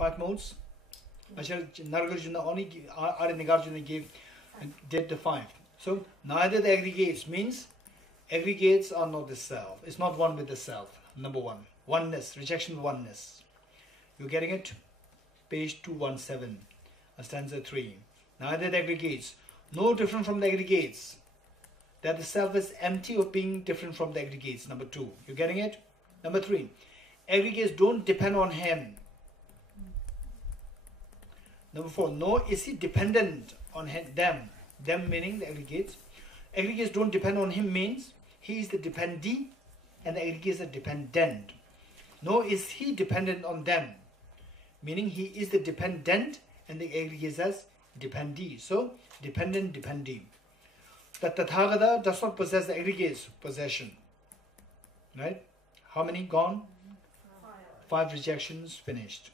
5 modes. Nagarjuna only Nagarjuna did the 5. So neither the aggregates means aggregates are not the self. It's not one with the self. Number 1. Oneness, rejection of oneness. You're getting it? Page 217, stanza 3. Neither the aggregates, no different from the aggregates. That the self is empty of being different from the aggregates. Number 2. You're getting it? Number 3. Aggregates don't depend on him. Number 4. Nor is he dependent on them. Them meaning the aggregates. Aggregates don't depend on him means he is the dependee and the aggregates are dependent. Nor is he dependent on them. Meaning he is the dependent and the aggregates as dependee. So dependent, dependee. The Tathagata does not possess the aggregates possession. Right? How many gone? 5 rejections finished.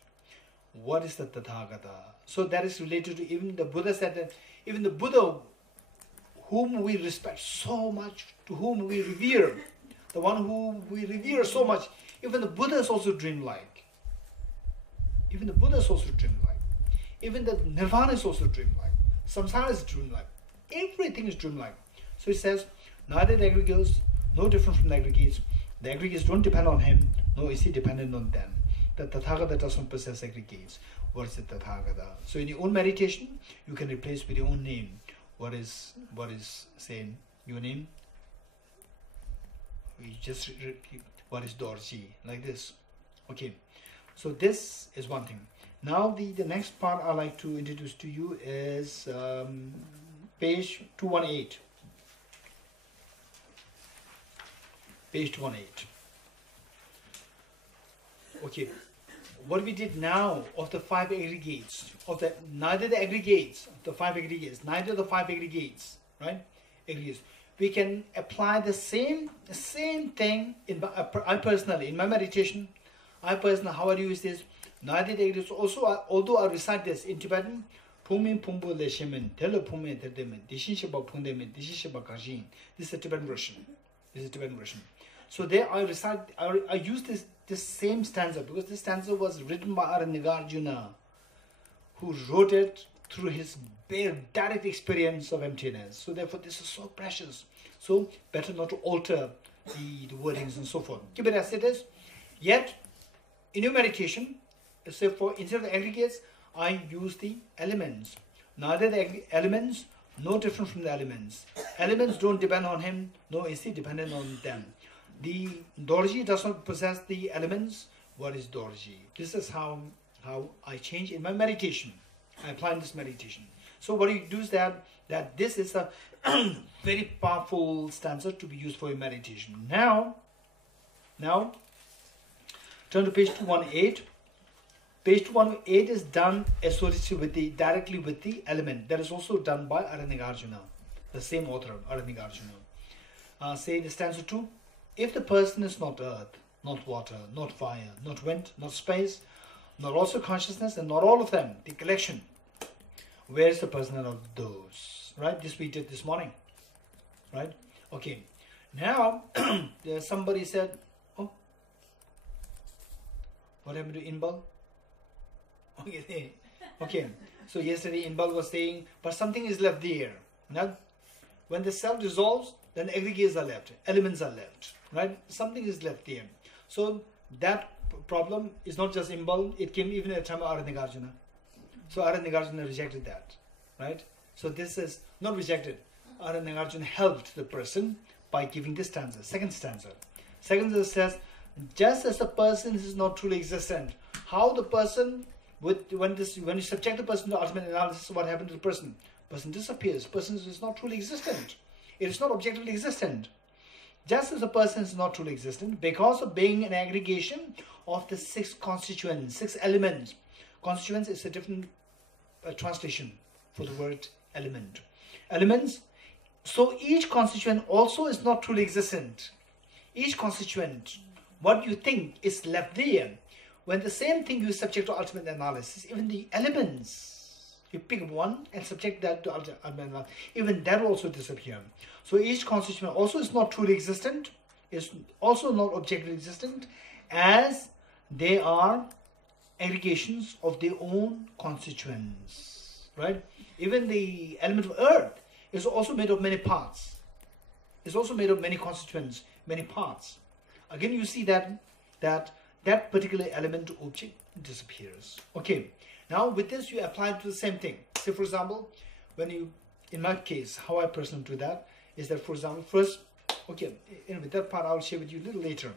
What is the Tathagata? So that is related to even the Buddha said that even the Buddha whom we respect so much, to whom we revere, the one who we revere so much, even the Buddha is also dreamlike. Even the Buddha is also dreamlike. Even the Nirvana is also dreamlike. Samsara is dreamlike. Everything is dreamlike. So it says, neither the aggregates, no different from the aggregates. The aggregates don't depend on him, nor is he dependent on them. The Tathagata does not possess aggregates. What is the Tathagata? So in your own meditation, you can replace with your own name. What is saying your name? We just repeat what is Dorji, like this. Okay. So this is one thing. Now the next part I like to introduce to you is page 218. Page 218. Okay. What we did now of the 5 aggregates, neither the 5 aggregates, right? Aggregates. We can apply the same thing in I personally, in my meditation, how I use this. Neither the aggregates also, although I recite this in Tibetan, this is the Tibetan version. So there I recite, I use this same stanza because this stanza was written by Nagarjuna, who wrote it through his bare direct experience of emptiness. So therefore this is so precious. So better not to alter the wordings and so forth. Keep it as it is. Yet in your meditation, instead of the aggregates, I use the elements. Neither the elements, no different from the elements. Elements don't depend on him, nor is he dependent on them. The Dorji does not possess the elements. What is Dorji? This is how I change in my meditation. I apply in this meditation. So what you do is that this is a very powerful stanza to be used for your meditation. Now turn to page 218. Page 218 is done associated directly with the element. That is also done by Nagarjuna, the same author, Nagarjuna. Say in stanza 2. If the person is not earth, not water, not fire, not wind, not space, not also consciousness, and not all of them, the collection, where is the person of those? Right? This we did this morning. Right? Okay. Now, somebody said, oh, what happened to Inbal? Okay. Okay. So yesterday Inbal was saying, but something is left there. Now, when the self dissolves, then aggregates are left, elements are left, right? Something is left there. So that problem is not just Imbal, it came even at the time of Nagarjuna. So Nagarjuna rejected that, right? So this is not rejected. Nagarjuna helped the person by giving this stanza, second stanza. Second stanza says, just as the person is not truly existent, how the person, when you subject the person to ultimate analysis, what happened to the person? Person disappears. Person is not truly existent. It is not objectively existent. Just as a person is not truly existent, because of being an aggregation of the 6 constituents, 6 elements. Constituents is a different translation for the word element. Elements. So each constituent also is not truly existent. Each constituent, what you think is left there. When the same thing you subject to ultimate analysis, even the elements, you pick one and subject that to ultimate analysis, even that will also disappear. So each constituent also is not truly existent, is also not objectively existent, as they are aggregations of their own constituents, right? Even the element of earth is also made of many parts. It's also made of many constituents, many parts. Again, you see that that particular element object disappears. Okay, now with this you apply it to the same thing. Say for example, when you, in my case, how I personally do that is that, for example, first, okay, anyway, that part I'll share with you a little later.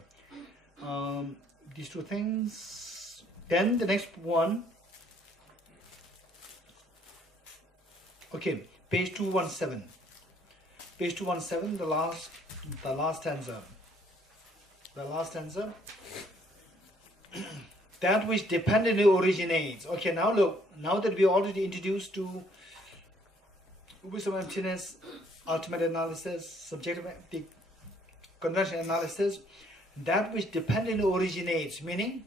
These two things. Then the next one. Okay, page 217. Page 217, the last stanza. The last stanza. That which dependently originates. Okay, now look, now that we are already introduced to wisdom, emptiness, ultimate analysis, subjective, the conventional analysis, that which dependently originates, meaning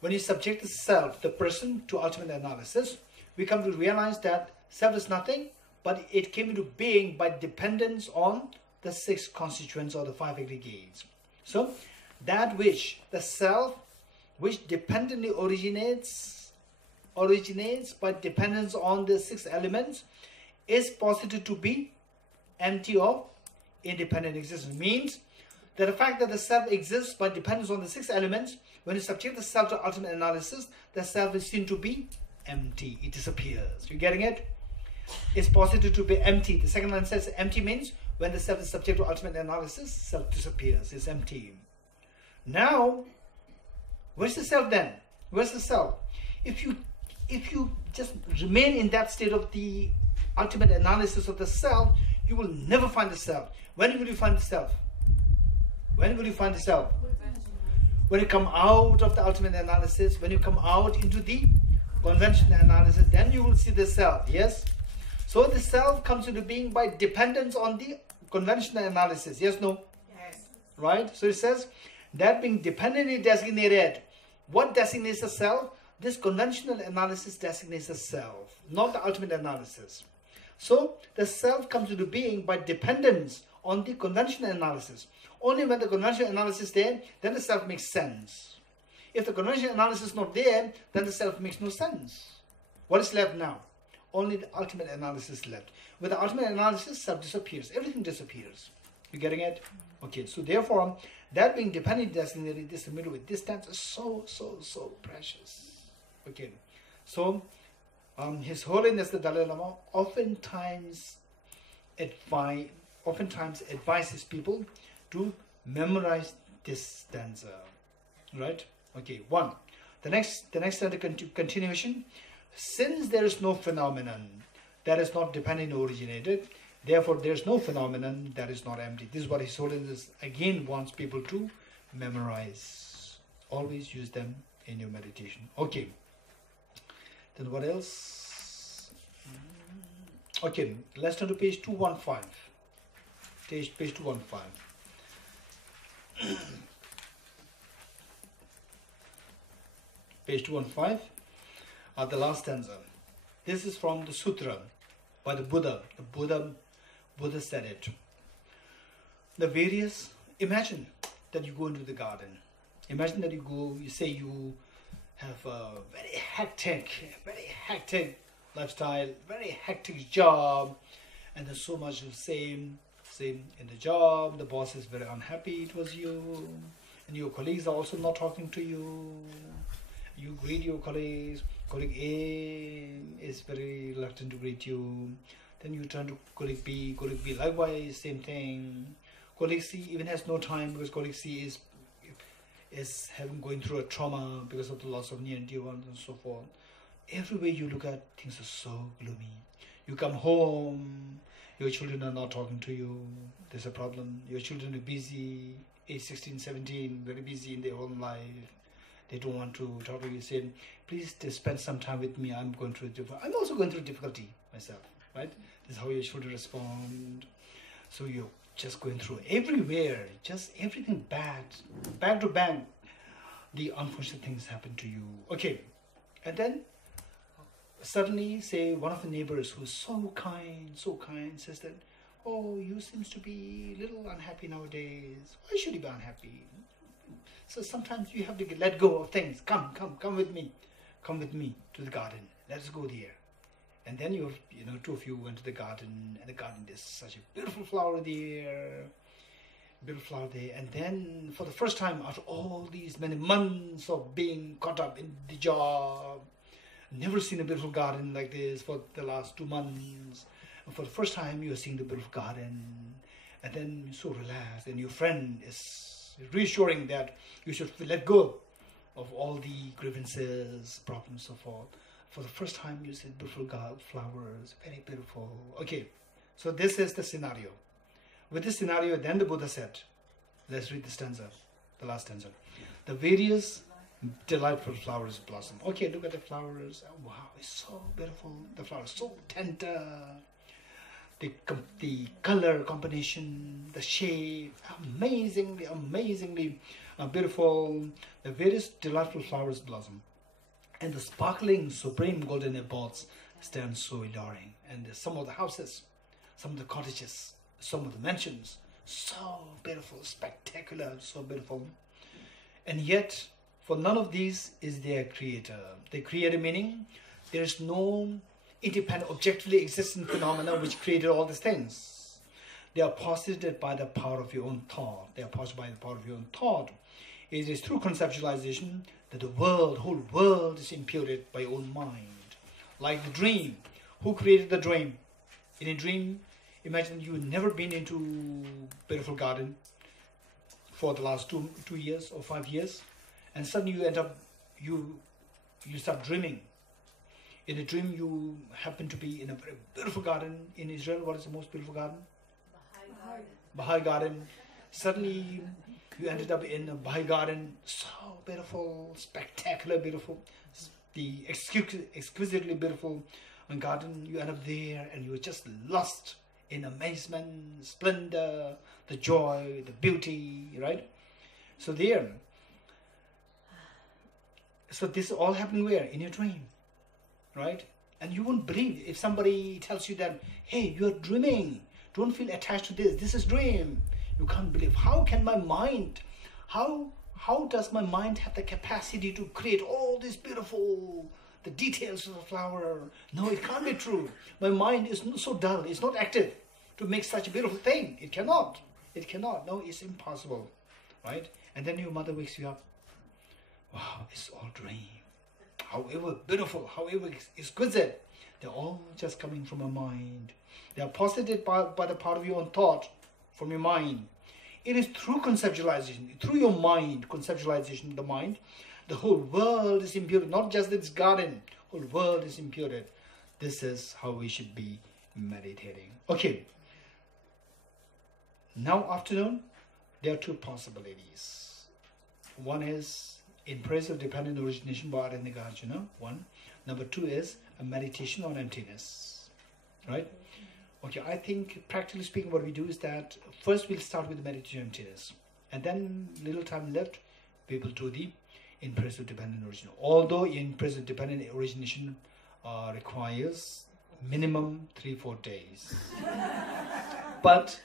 when you subject the self, the person, to ultimate analysis, we come to realize that self is nothing, but it came into being by dependence on the 6 constituents or the 5 aggregates. So that which, the self, which dependently originates by dependence on the 6 elements, is posited to be empty of independent existence. Means that the fact that the self exists by dependence on the 6 elements, when you subject the self to ultimate analysis, the self is seen to be empty. It disappears. You getting it? It's posited to be empty. The second line says empty means when the self is subject to ultimate analysis, self disappears. It's empty. Now, where's the self then? Where's the self? If you just remain in that state of the ultimate analysis of the self, you will never find the self. When will you find the self? When will you find the self? When you come out of the ultimate analysis, when you come out into the conventional analysis, then you will see the self. Yes? So the self comes into being by dependence on the conventional analysis. Yes, no? Yes. Right? So it says that being dependently designated. What designates the self? This conventional analysis designates the self, not the ultimate analysis. So the self comes into being by dependence on the conventional analysis. Only when the conventional analysis is there, then the self makes sense. If the conventional analysis is not there, then the self makes no sense. What is left now? Only the ultimate analysis is left. With the ultimate analysis, self disappears. Everything disappears. You getting it? Okay, so therefore, that being dependent designated, this middle with distance is so precious. Okay, so His Holiness the Dalai Lama oftentimes advises people to memorize this stanza, right? Okay, 1. The next stanza continuation. Since there is no phenomenon that is not dependently originated, therefore there is no phenomenon that is not empty. This is what His Holiness again wants people to memorize. Always use them in your meditation. Okay. Then what else? Okay, let's turn to page 215. Page 215. Page 215. The last stanza. This is from the sutra by the Buddha. The Buddha said it. The various, imagine that you go into the garden. Imagine that you say you have a very hectic lifestyle, very hectic job, and there's so much of same in the job. The boss is very unhappy it was you, and your colleagues are also not talking to you. You greet your colleagues. Colleague A is very reluctant to greet you. Then you turn to colleague B. Colleague B likewise, same thing. Colleague C even has no time because colleague C is going through a trauma because of the loss of near and dear ones and so forth. Everywhere you look at, things are so gloomy. You come home, your children are not talking to you. There's a problem. Your children are busy, age 16, 17, very busy in their own life. They don't want to talk to you. Say, please spend some time with me. I'm also going through difficulty myself, right? This is how your children respond. So you're just going through everywhere, just everything bad, back to back. The unfortunate things happen to you. Okay, and then suddenly, say one of the neighbors who's so kind, says that, oh, you seems to be a little unhappy nowadays. Why should you be unhappy? So sometimes you have to let go of things. Come with me. come with me to the garden. Let's go there. And then two of you went to the garden, and the garden, there's such a beautiful flower there. Beautiful flower there. And then for the first time, after all these many months of being caught up in the job, never seen a beautiful garden like this for the last 2 months. And for the first time, you're seeing the beautiful garden. And then you're so relaxed, and your friend is reassuring that you should let go of all the grievances, problems, so forth. For the first time, you see beautiful flowers, very beautiful. Okay, so this is the scenario. With this scenario, then the Buddha said, let's read the stanza, the last stanza. The various delightful flowers blossom. Okay, look at the flowers. Oh, wow, it's so beautiful. The flowers so tender. The color combination, the shape, amazingly beautiful. The various delightful flowers blossom. And the sparkling supreme golden abodes stand so alluring. And some of the houses, some of the cottages, some of the mansions, so beautiful, spectacular, so beautiful. And yet, for none of these is their creator. The creator meaning, there is no independent, objectively existing phenomena which created all these things. They are posited by the power of your own thought. They are posited by the power of your own thought. It is through conceptualization that the whole world is imputed by your own mind. Like the dream. Who created the dream? In a dream, imagine you've never been into beautiful garden for the last two years or 5 years, and suddenly you end up, you start dreaming. In a dream, you happen to be in a very beautiful garden in Israel. What is the most beautiful garden? Baha'i garden. Suddenly, you ended up in a Baha'i garden, so beautiful, spectacular, beautiful, the exquisitely beautiful garden. You end up there, and you were just lost in amazement, splendor, the joy, the beauty, right? So there. So this all happened where? In your dream, right? And you won't believe if somebody tells you that, hey, you're dreaming. Don't feel attached to this. This is dream. You can't believe. How can my mind, how does my mind have the capacity to create all this beautiful, the details of the flower? No, it can't be true. My mind is so dull. It's not active to make such a beautiful thing. It cannot. It cannot. No, it's impossible, right? And then your mother wakes you up. Wow, it's all dream. However beautiful, however exquisite, they're all just coming from a mind. They are posited by the power of your own thought, from your mind. It is through conceptualization, through your mind, conceptualization of the mind, the whole world is imputed, not just this garden, whole world is imputed. This is how we should be meditating. Okay. Now afternoon, there are 2 possibilities. One is in praise of dependent origination by Aranyaka, 1. Number 2 is a meditation on emptiness, right? Okay, I think practically speaking what we do is that first we'll start with the meditation on emptiness, and then little time left we will do the in praise of dependent origination. Although in praise of dependent origination requires minimum 3-4 days, but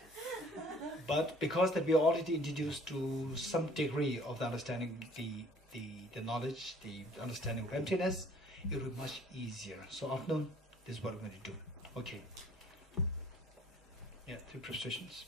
because that we are already introduced to some degree of the understanding, the knowledge, the understanding of emptiness, it will be much easier. So afternoon, this is what we're going to do. Okay. Yeah, 3 prostrations.